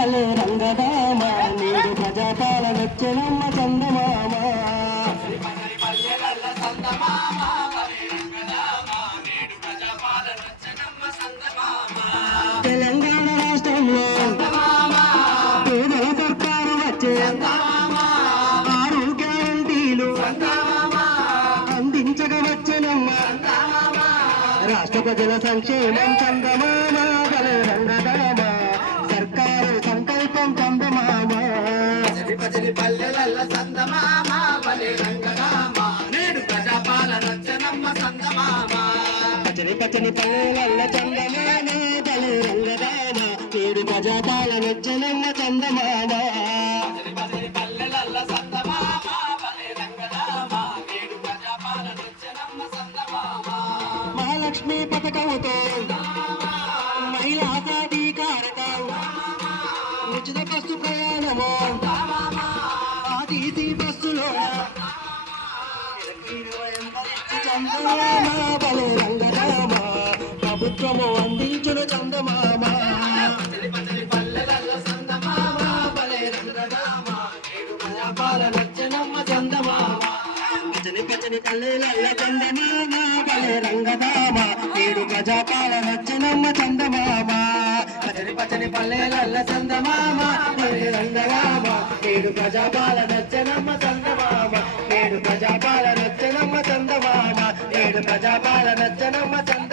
Hello రంగదామ నేడు ప్రజాపాలన వచ్చెనమ్మ చందమామ. తెలంగాణ రాష్ట్రంలో పేదల సర్కారు వచ్చే ఆరు గ్యారంటీలు అందించగా వచ్చెనమ్మ. రాష్ట్ర ప్రజల సంక్షేమం చందమామ బలే రంగదామ. పచని పచని పల్లెలల్ల సందమామ బలే రంగనామ. నేడు ప్రజాపాలన వచ్చనమ్మ సందమామ. పచ్చని పచ్చని పల్లెలల్ల చందమామ బలే నేడు ప్రజాపాలన వచ్చెనమ్మ చందమామ రంగనామ. నేడు ప్రజాపాలన వచ్చనమ్మ సందమామ. మహాలక్ష్మి పథకంతో మహిళా సాధికారకం ఉచిత బస్సు ప్రయాణము. ప్రభుత్వము అందించును చందమామ పచని పచని పల్లెలల్ల సందమామ బలే రంగనామ పచ్చని పచ్చని పల్లెలల్ల చందమామ బలే ప్రజాపాలన వచ్చనమ్మ చందమామ పచని పల్లెలల్ల సందమామ బలే రంగనామ నేడు ప్రజాపాలన వచ్చనమ్మ చందమామ. ప్రజాపాలన జనమ చంద్ర